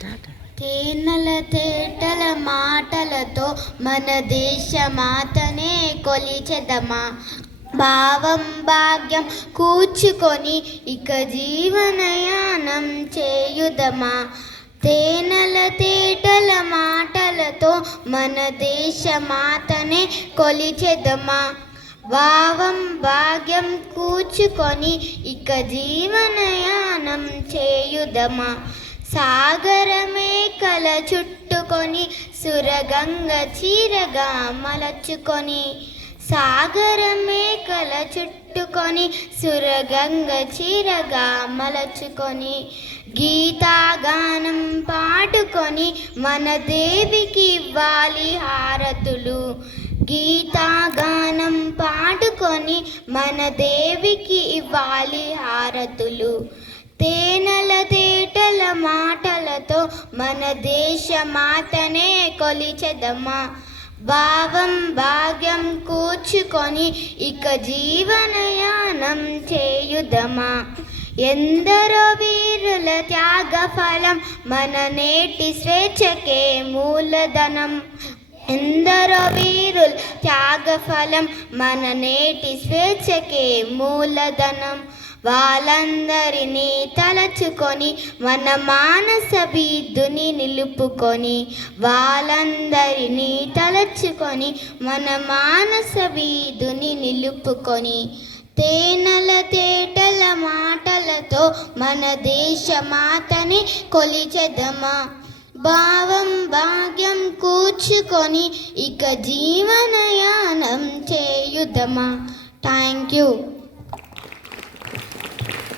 తేనెల తేటల మాటలతో మన దేశ మాతనే కొలిచెదమా, భావం భాగ్యం కూర్చుకొని ఇక జీవనయానం చేయుదమా. తేనెల తేటల మాటలతో మన దేశ మాతనే కొలిచెదమా, భావం భాగ్యం కూర్చుకొని ఇక జీవనయానం చేయుదమా. సాగరమే కల చుట్టుకొని సురగంగ చీరగా మలచుకొని, సాగరమే కల చుట్టుకొని సురగంగ చీరగా మలచుకొని, గీతాగానం పాడుకొని మన దేవికి ఇవ్వాలి హారతులు. గీతాగానం పాడుకొని మన దేవికి ఇవ్వాలి హారతులు. తేనెల తేటల మాటలతో మన దేశ మాతనే కొలిచెదమా, భావం భాగ్యం కూర్చుకొని ఇక జీవనయానం చేయుదమా. ఎందరో వీరుల త్యాగ ఫలం మన నేటి స్వేచ్ఛకే మూలధనం. ఎందరో వీరుల త్యాగ ఫలం మన నేటి స్వేచ్ఛకే మూలధనం. వాళ్ళందరినీ తలచుకొని మన మానస బీదుని నిలుపుకొని, వాళ్ళందరినీ తలచుకొని మన మానస బీదుని నిలుపుకొని, తేనెల తేటల మాటలతో మన దేశ మాతని కొలిచెదమా, భావం భాగ్యం కూర్చుకొని ఇక జీవనయానం చేయుదమా. Thank you.